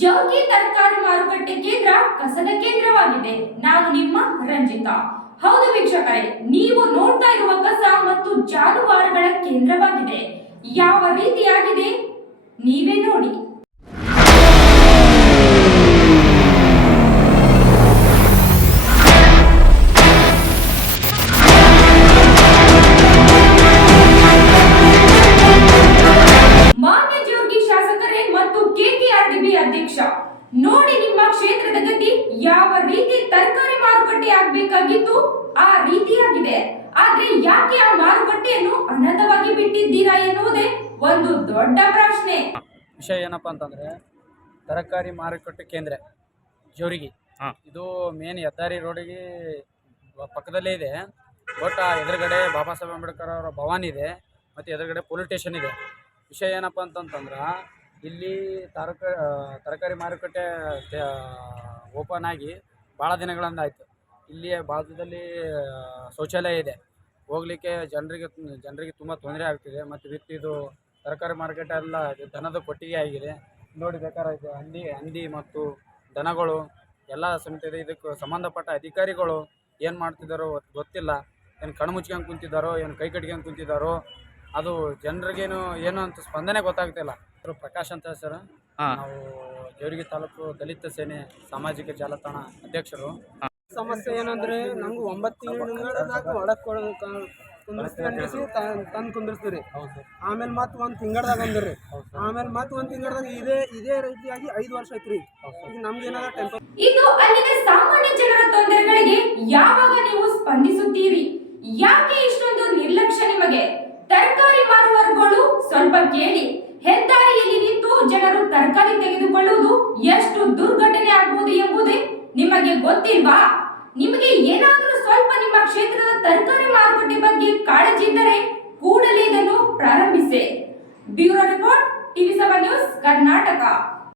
ಜೌಗಿ ತರಕಾರಿ ಮಾರುಕಟ್ಟೆ ಕೇಂದ್ರ ಕಸದ ಕೇಂದ್ರವಾಗಿದೆ. ನಾನು ನಿಮ್ಮ ರಂಜಿತಾ. ಹೌದು ವೀಕ್ಷಕರೇ, ನೀವು ನೋಡ್ತಾ ಇರುವ ಕಸ ಮತ್ತು ಜಾನುವಾರುಗಳ ಕೇಂದ್ರವಾಗಿದೆ. ಯಾವ ರೀತಿಯಾಗಿದೆ? ನೀವೇ ನೋಡಿ. ಅಧ್ಯಕ್ಷ. ನೋಡಿ ನಿಮ್ಮ ಕ್ಷೇತ್ರದ ಗತಿ ಯಾವ ರೀತಿ ತರಕಾರಿ ಮಾರುಕಟ್ಟೆ ಆಗ್ಬೇಕಾಗಿತ್ತು? ಆ ರೀತಿಯಾಗಿದೆ. ಆದ್ರೆ ಯಾಕೆ ಆ ಮಾರುಕಟ್ಟೆಯನ್ನು ಅನಂತವಾಗಿ ಬಿಟ್ಟಿದ್ದೀರಾ ಎನ್ನುವುದೇ ಒಂದು ದೊಡ್ಡ ಪ್ರಶ್ನೆ. ವಿಷಯ ಏನಪ್ಪ ಅಂತಂದ್ರೆ ತರಕಾರಿ ಮಾರುಕಟ್ಟೆ ಕೇಂದ್ರ ಜೋರಿಗೆ. ಇದು ಮೇನ್ ಹೆದ್ದಾರಿ ರೋಡಿಗೆ ಪಕ್ಕದಲ್ಲೇ ಇದೆ. ಬಟ್ ಆ ಎದುರುಗಡೆ ಬಾಬಾ ಸಾಹೇಬ್ ಅಂಬೇಡ್ಕರ್ ಅವರ ಭವನ ಇದೆ. ಮತ್ತೆ ಎದುರುಗಡೆ ಪೊಲೀಸ್ ಸ್ಟೇಷನ್ ಇದೆ. ವಿಷಯ ಏನಪ್ಪ ಅಂತಂತಂದ್ರೆ ಇಲ್ಲಿ ತರಕ ತರಕಾರಿ ಮಾರುಕಟ್ಟೆ ಓಪನ್ ಆಗಿ ಭಾಳ ದಿನಗಳಿಂದಾಯ್ತು ಇಲ್ಲಿ ಬಾಜುದಲ್ಲಿ ಶೌಚಾಲಯ ಇದೆ. ಹೋಗಲಿಕ್ಕೆ ಜನರಿಗೆ ಜನರಿಗೆ ತುಂಬ ತೊಂದರೆ ಆಗ್ತಿದೆ. ಮತ್ತು ವಿತ್ ಇದು ತರಕಾರಿ ಮಾರುಕಟ್ಟೆ ಎಲ್ಲ ದನದ ಕೊಟ್ಟಿಗೆ ಆಗಿದೆ. ನೋಡಿ ಬೇಕಾದ್ರೆ ಹಂದಿ ಹಂದಿ ಮತ್ತು ದನಗಳು ಎಲ್ಲ ಸಮೇತ ಇದೆ ಇದಕ್ಕೆ ಸಂಬಂಧಪಟ್ಟ ಅಧಿಕಾರಿಗಳು ಏನು ಮಾಡ್ತಿದ್ದಾರೋ ಗೊತ್ತಿಲ್ಲ. ಏನು ಕಣ್ಣು ಮುಚ್ಕೊಂಡು ಕುಂತಿದ್ದಾರೋ, ಏನು ಕೈ ಕಟ್ಕೊಂಡು ಕುಂತಿದ್ದಾರೋ, ಅದು ಜನರಿಗೇನು ಏನು ಅಂತ ಸ್ಪಂದನೆ ಗೊತ್ತಾಗ್ತಿಲ್ಲ. ಹೆಸರು ಪ್ರಕಾಶ್ ಅಂತ ಸರ್. ಹಾಂ. ನಾವು ಜೇವರ್ಗಿ ತಾಲೂಕು ದಲಿತ ಸೇನೆ ಸಾಮಾಜಿಕ ಜಾಲತಾಣ ಅಧ್ಯಕ್ಷರು. ಸಮಸ್ಯೆ ಏನಂದ್ರೆ ನಮ್ಗೆ ಒಂಬತ್ತು ಒಳಗೆ ಕುಂದಿರ್ಸಿ ತಂದು ಕುಂದಿರ್ಸ್ತೀರಿ. ಹೌದು ಆಮೇಲೆ ಮತ್ತೆ ಒಂದು ತಿಂಗಳದಾಗ ಅಂದ್ರಿ. ಆಮೇಲೆ ಮತ್ತೆ ಒಂದು ತಿಂಗಳದಾಗ ಇದೇ ಇದೇ ರೀತಿಯಾಗಿ ಐದು ವರ್ಷ ಐತ್ರಿ. ಈಗ ನಮ್ಗೇನಾರ ಟೆಂಪರ್ ಇದು ಅಲ್ಲಿನ ಸಾಮಾನ್ಯ ಜನರ ತೊಂದರೆಗಳಿಗೆ ಯಾವಾಗ ನೀವು ಸ್ಪಂದಿಸುತ್ತೀರಿ? ಯಾಕೆ ಇಷ್ಟೊಂದು ನಿರ್ಲಕ್ಷ್ಯ ನಿಮಗೆ? ತರಕಾರಿ ಸ್ವಲ್ಪ ಕೇಳಿ. ಹೆದ್ದಾರಿಯಲ್ಲಿ ನಿಂತು ಜನರು ತರಕಾರಿ ತೆಗೆದುಕೊಳ್ಳುವುದು ಎಷ್ಟು ದುರ್ಘಟನೆ ಆಗುವುದು ಎಂಬುದೇ ನಿಮಗೆ ಗೊತ್ತಿಲ್ವಾ? ನಿಮಗೆ ಏನಾದರೂ ಸ್ವಲ್ಪ ನಿಮ್ಮ ಕ್ಷೇತ್ರದ ತರಕಾರಿ ಮಾರುಕಟ್ಟೆ ಬಗ್ಗೆ ಕಾಳಜಿ ಇದ್ದರೆ ಕೂಡಲೇ ಇದನ್ನು ಪ್ರಾರಂಭಿಸಿ. Bureau report, TV Sabha news, Karnataka.